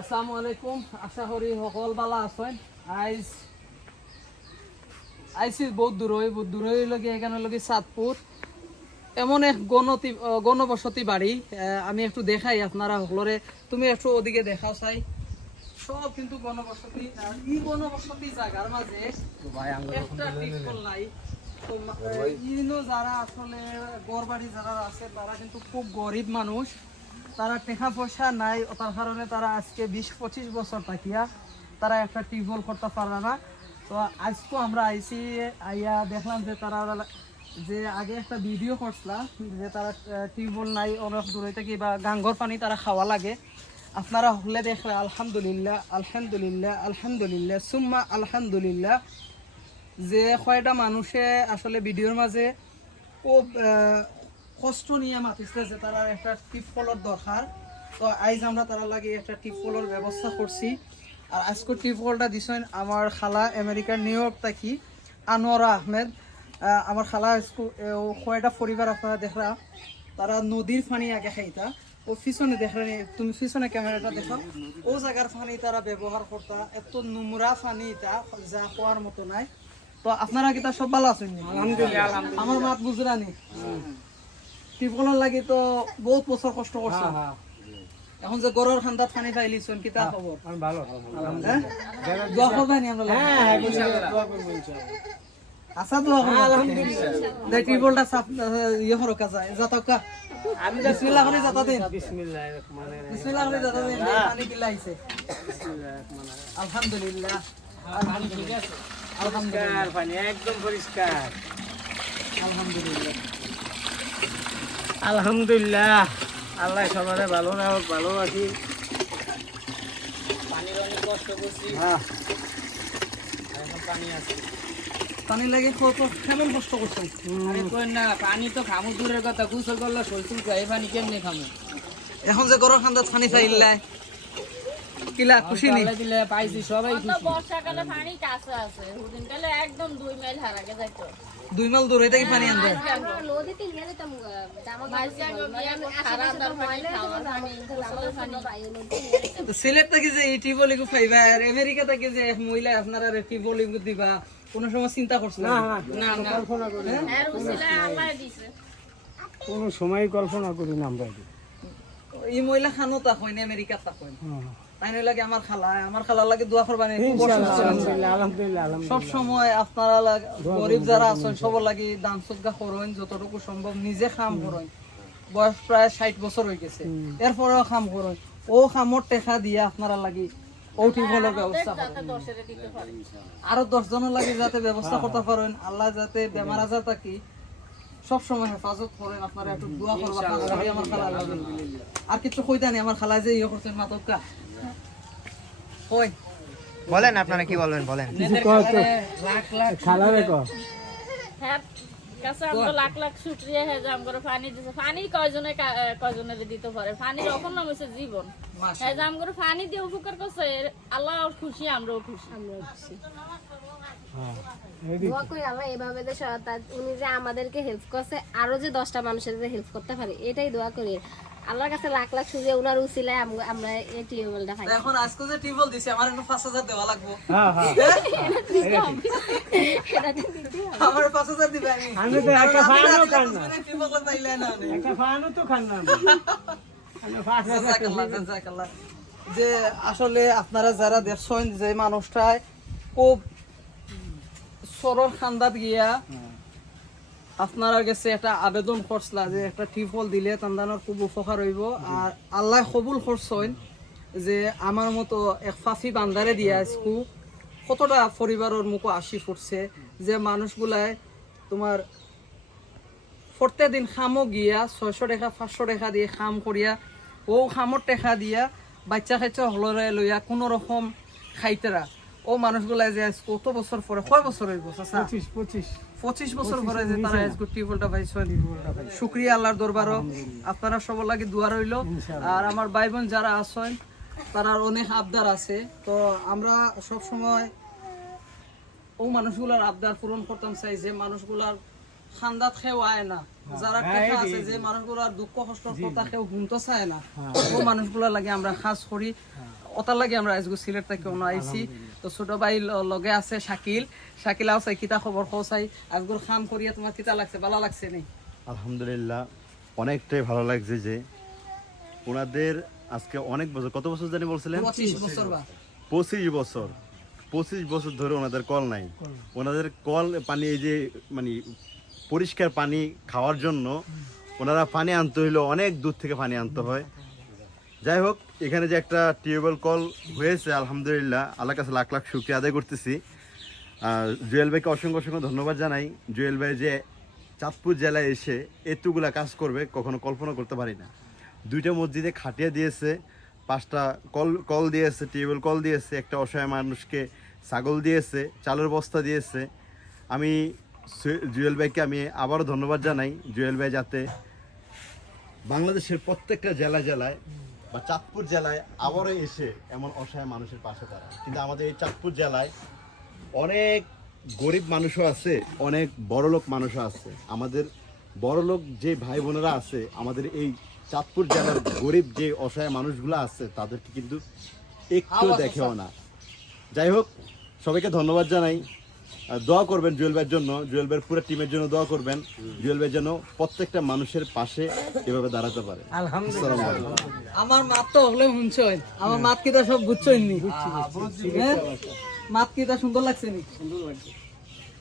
আসসালামু আলাইকুম। আশা করি সকল বালা আছেন। আইজ আইসি বহুত দূর বহুত দূর লগে এখানে লগে এমন এক গণতি গণবসতি বাড়ি আমি একটু দেখাই আপনারা সকলরে তুমি একটু ওদিকে দেখাও চাই। সব কিন্তু গণবসতি এই গণবসতি জায়গার মাঝে একটা নাই। যারা আসলে গড় বাড়ি যারা আছে, তারা কিন্তু খুব গরিব মানুষ। তারা টাকা পয়সা নাই তার কারণে তারা আজকে বিশ পঁচিশ বছর থাকিয়া তারা একটা টিউবওয়েল করতে পারে না। তো আজকে আমরা আইসি আইয়া দেখলাম যে তারা যে আগে একটা ভিডিও করছিলাম যে তারা টিউবওয়েল নাই অনেক দূরে থেকে বা গাঙ্গর পানি তারা খাওয়া লাগে। আপনারা হলে দেখলে আলহামদুলিল্লাহ আলহামদুলিল্লাহ আলহামদুলিল্লাহ সুম্মা আলহামদুলিল্লাহ। যে কয়টা মানুষে আসলে ভিডিওর মাঝে আহ, কষ্ট নিয়ে মাতিছে যে তারা একটা টিপ ফলর দরকার। তো আইজ আমরা তারা লাগে একটা টিপ ফলর ব্যবস্থা করছি আর আজকে টিপ ফলটা দিছেন আমার খালা আমেরিকার নিউ ইয়র্ক থাকি আনোয়ারা আহমেদ। আমার খালা কয়টা পরিবার আপনারা দেখরা তারা নদীর পানি আগে খাইতা। ও পিছনে দেখলেন তুমি পিছনে ক্যামেরাটা দেখো ও জায়গার পানি তারা ব্যবহার করতা এত নোংরা পানি এটা যা খাওয়ার মতো নাই। তো আপনারা কি তার সব ভালো আছেন? আমার মাত বুঝরা টিপকলার লাগি তো বহুত বছর কষ্ট করছে এখন যে গরুর খান্দাত পানি পাইলিছন কি তা খবর ভালো হ্যাঁ? দোয়া করবেন নি আমরা লাগে? আচ্ছা দোয়া করবেন আলহামদুলিল্লাহ। দেখ টিপলটা সাফ ইয়ে হরো কাজা যাতকা আমি বিসমিল্লাহ করে যাতা দিন। বিসমিল্লাহ করে যাতা দিন। পানি কিলা আইছে আলহামদুলিল্লাহ। আলহামদুলিল্লাহ। আলহামদুলিল্লাহ পানি একদম পরিষ্কার আলহামদুলিল্লাহ। আলহামদুলিল্লাহ। আল্লাহ সবারে ভালো রাখুক ভালো আছি হ্যাঁ। পানি লাগে কেমন কষ্ট করছেন? আরে কই না পানি তো খামু দূরের কথা। গোসল করলে এই পানি কেমনে খামু? এখন যে গরম ঠান্ডা পানি পাইলাই কিলা খুশি নি? দিলে পাইছি সবাই তো বর্ষাকালে পানি কাছে আছে। হুদিন কালে একদম দুই মাইল হারাকে যাইতো। দুই মাইল দূর হইতে কি পানি আনবে? নদীতে পানি গোসলের পানি। তো সিলেট থেকে যে এই টিবলি গু পাইবা আর আমেরিকা থেকে যে মহিলা আপনারা টিবলি গু দিবা কোন সময় চিন্তা করছিল না না এর উসিলা আল্লাহ দিছে। কোনো সময় কল্পনা করি না আমরা। এই মহিলা খানো তা হয় না আমেরিকা তা হয় তাই নই লাগে আমার খালা আমার খালা লাগে দোয়া করবানি আলহামদুলিল্লাহ আলহামদুলিল্লাহ আলহামদুলিল্লাহ। সব সময় আপনারা লাগ- গরিব যারা আছেন সবার লাগি দান সদকা করুন যতটুকু সম্ভব নিজে খাম করুন। বয়স প্রায় ষাট বছর হয়ে গেছে। এরপরেও খাম করুন। ও খামর টেকা দিয়ে আপনারা লাগি ব্যবস্থা আরও দশ জনের লাগে যাতে ব্যবস্থা করতে পারেন। আল্লাহ যাতে বেমার আজার থাকি সব সময় হেফাজত করেন। আপনারা একটু দোয়া করবা খাস করি আমার খালা আর কিছু কইতা নেই আমার খালা যে ইয়ে করছেন মাতকা বলেন আপনারা কি বলবেন বলেন। কিছু কর তো লাখ লাখ খালারে কর হ্যাঁ কাছে আমরা লাখ লাখ শুক্রিয়া হ্যাঁ যে আমরা পানি দিছে। পানি কয়জনে কয়জনের দিতে পারে? পানির অপর নাম হচ্ছে জীবন। হ্যাঁ যে আমরা পানি দিয়ে উপকার করছে আল্লাহ খুশি আমরাও খুশি। হ্যাঁ দোয়া করি আল্লাহ এভাবে যে উনি যে আমাদেরকে হেল্প করছে আরও যে দশটা মানুষের যে হেল্প করতে পারে এটাই দোয়া করি। আল্লাহর কাছে লাখ লাখ উচিলায় আমরা এই টিউবওয়েলটা এখন আজকে যে টিউবওয়েল দিছে আমার একটু পাঁচ হাজার দেওয়া লাগবো। হ্যাঁ হ্যাঁ। এটাতে দিতে হবে। আমার পাঁচ হাজার দিবে আমি। আমি তো একটা কারণ আমি ফানও না। খান না। টিউবওয়েল পাইলে না একটা ফানও তো খান না আমি। যে আসলে আপনারা যারা দেখছেন যে মানুষটায় খুব সরল খান্দাত গিয়া আপনারা কাছে একটা আবেদন করছিলা যে একটা টিউবওয়েল দিলে তান্দানোর খুব উপকার হইব। আর আল্লাহ কবুল করছেন যে আমার মতো এক ফাঁসি বান্দারে দিয়া আজকু কতটা পরিবারের মুখে আসি পড়ছে যে মানুষগুলায় তোমার প্রত্যেক দিন খামো গিয়া ছয়শো টাকা, পাঁচশো টাকা দিয়ে খাম করিয়া, ও খামর টাকা দিয়া বাচ্চা খাইচা হলরে লইয়া কোনো রকম খাইতেরা ও মানুষগুলা যে আজ কত বছর পরে কয় বছর হইব চাচা? পঁচিশ পঁচিশ। পঁচিশ বছর পরে যে তারা আজকে টিউবওয়েলটা পাইছেন শুক্রিয়া আল্লাহর দরবারও। আপনারা সবার লাগে দোয়া রইল। আর আমার ভাই বোন যারা আছেন তারা অনেক আবদার আছে। তো আমরা সব সময় ও মানুষগুলার আবদার পূরণ করতাম চাই যে মানুষগুলার খান্দাত খেও আয় না। যারা টেকা আছে যে মানুষগুলার দুঃখ কষ্ট কথা কেউ শুনতে চায় না ও মানুষগুলা লাগে আমরা খাস করি। ওটার লাগে আমরা আজকে সিলেট থেকে আইছি। তো ছোট ভাই লগে আছে শাকিল। শাকিল আছে কিতা খবর খোঁচাই আজগুর খাম করিয়া তোমার কিতা লাগছে ভালো লাগছে নি? আলহামদুলিল্লাহ অনেকটাই ভালো লাগছে যে ওনাদের আজকে অনেক বছর কত বছর জানি বলছিলেন? পঁচিশ বছর পঁচিশ বছর। পঁচিশ বছর ধরে ওনাদের কল নাই। ওনাদের কল পানি এই যে মানে পরিষ্কার পানি খাওয়ার জন্য ওনারা পানি আনতে হইল অনেক দূর থেকে পানি আনতে হয়। যাই হোক, এখানে যে একটা টিউবওয়েল কল হয়েছে, আলহামদুলিল্লাহ। আল্লাহ কাছে লাখ লাখ শুক্রিয়া আদায় করতেছি। আর জুয়েল ভাইকে অসংখ্য অসংখ্য ধন্যবাদ জানাই। জুয়েল ভাই যে চাঁদপুর জেলায় এসে এতগুলা কাজ করবে, কখনো কল্পনা করতে পারি না। দুইটা মসজিদে খাটিয়ে দিয়েছে, পাঁচটা কল কল দিয়েছে, টিউবওয়েল কল দিয়েছে, একটা অসহায় মানুষকে ছাগল দিয়েছে, চালের বস্তা দিয়েছে। আমি জুয়েল ভাইকে আমি আবারও ধন্যবাদ জানাই। জুয়েল ভাই যাতে বাংলাদেশের প্রত্যেকটা জেলা জেলায় বা চাঁদপুর জেলায় আবারও এসে এমন অসহায় মানুষের পাশে দাঁড়ায়। কিন্তু আমাদের এই চাঁদপুর জেলায় অনেক গরিব মানুষও আছে অনেক বড়লোক মানুষও আছে। আমাদের বড়লোক যে ভাই বোনেরা আছে আমাদের এই চাঁদপুর জেলার গরিব যে অসহায় মানুষগুলো আছে তাদেরকে কিন্তু একটু দেখেও না। যাই হোক সবাইকে ধন্যবাদ জানাই। দোয়া করবেন জুয়েল ভাইয়ের জন্য জুয়েল ভাইয়ের পুরো টিমের জন্য দোয়া করবেন। জুয়েল ভাই যেন প্রত্যেকটা মানুষের পাশে এভাবে দাঁড়াতে পারে। আলাইকুম। আমার মাত তো হলে শুনছই আমার মাত কিতা সব বুঝছই নি? হ্যাঁ? মাত কিতা সুন্দর লাগছে নি? সুন্দর লাগছে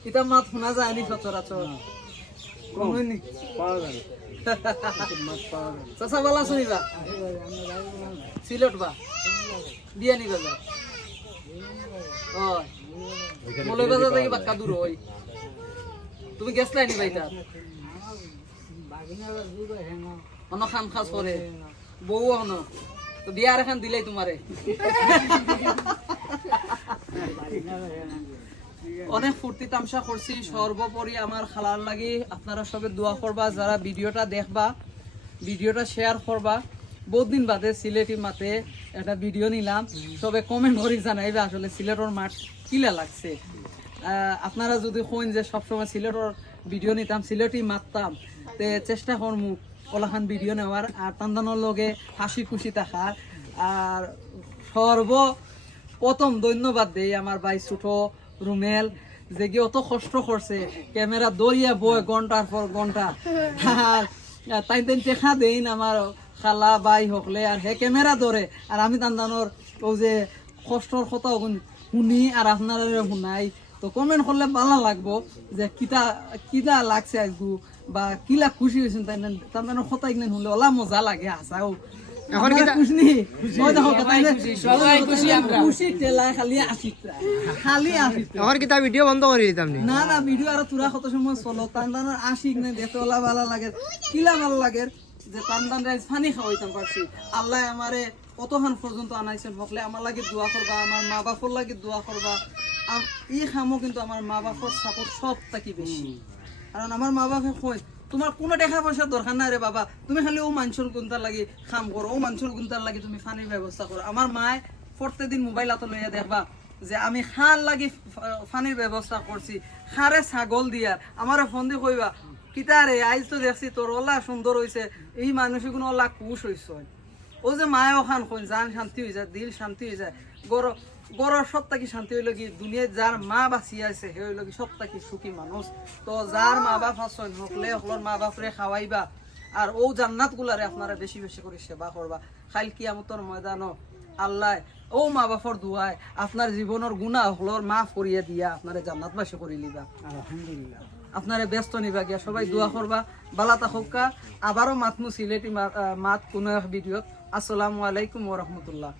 কিতা মাত শোনা যায় নি সচরাচর। কোনোই নি? চাচা ভালো আছো নিবা সিলেট বা? বিয়ানি বাজার ও মলে থেকে বাক্কা দূর হই তুমি গেছলাই নি বাইতা অন খান খাস করে। বউ হন তো বিয়ার এখন দিলাই তোমারে অনেক ফুর্তি তামসা করছি সর্বোপরি আমার খালার লাগি। আপনারা সবে দোয়া করবা যারা ভিডিওটা দেখবা ভিডিওটা শেয়ার করবা বহুত দিন বাদে সিলেটি মাতে একটা ভিডিও নিলাম। সবে কমেন্ট করে জানাইবে আসলে সিলেটর মাঠ কিলা লাগছে। আপনারা যদি কইন যে সবসময় সিলেটর ভিডিও নিতাম, সিলেটি মারতাম, তে চেষ্টা করমু ওলাখান ভিডিও নেওয়ার। আর টান্দানোর লগে হাসি খুশি থাকার। আর সর্ব প্রথম ধন্যবাদ দেই আমার ভাই ছোট রুমেল, যে কি অত কষ্ট করছে। ক্যামেরা দইয়া বয় ঘণ্টার পর ঘণ্টা। আর তাই তাই টেকা দেইন আমার খালা বাই হকলে আর হে ক্যামেরা ধরে। আর আমি টান্দানোর ও যে কষ্টর কথা শুনি আর আপনারা শুনাই। তো কমেন্ট করলে ভালো লাগবো যে কিতা কিতা লাগছে আজগু বা কিলা খুশি হয়েছেন তাই তার কথা এগুলো শুনলে ওলা মজা লাগে হাসাও এখন খুশি নি? মই দেখো সবাই খুশি আমরা। খুশি টেলা খালি আসিত খালি আসিত। আমার কি তা ভিডিও বন্ধ করে দিতাম নি? না না ভিডিও আর তোরা কত সময় চলো আশিক নেই দেখতে ওলা ভালো লাগে কিলা ভালো লাগে। যে টান্দান রাইস পানি খাওয়াইতাম পারছি। আল্লাহ আমারে কতক্ষণ পর্যন্ত আনাইছেন হকলে আমার লাগে দোয়া করবা আমার মা বাপর লাগে দোয়া করবা। ই খামো কিন্তু আমার মা বাপর সাপোর্ট সব থাকি বেশি। কারণ আমার মা বাপে কই তোমার কোনো টাকা পয়সা দরকার নাই রে বাবা। তুমি খালি ও মানুষের গুন্তার লাগি খাম করো ও মানুষের গুন্তার লাগি তুমি পানির ব্যবস্থা করো। আমার মায় প্রত্যেকদিন মোবাইল হাতে লইয়া দেখবা যে আমি খার লাগি ফ- পানির ব্যবস্থা করছি খারে ছাগল দিয়ার আমার ফোন দিয়ে কইবা কিতা রে আইজ তো দেখছি তোর ওলা সুন্দর হইছে, এই মানুষ কোনো ওলা কুশ হইছে। ও যে মায় ওখান কই জান শান্তি হয়ে যায়, দিল শান্তি হয়ে যায়। গর গরর সত্তা কি শান্তি হইল কি? দুনিয়ায় যার মা বাঁচি আছে, সে হইল কি সত্তা কি সুখী মানুষ। তো যার মা বাপ আছে হকলে হকলর মা বাপরে খাওয়াইবা। আর ও জান্নাত গুলারে আপনারা বেশি বেশি করে সেবা করবা। খাইল কিয়ামতর ময়দানো আল্লাহ, ও মা বাপর দুয়ায়, আপনার জীবনের গুণা হকলর মাফ করিয়া দিয়া আপনারা জান্নাতবাসী করে লিবা আলহামদুলিল্লাহ। আপনারা ব্যস্ত নিবা গিয়া, সবাই দোয়া করবা, বালা থাকা আবারও মাতমু সিলেটি মাত কোনো ভিডিওত। আসসালামু আলাইকুম ওরহমতুল্লাহ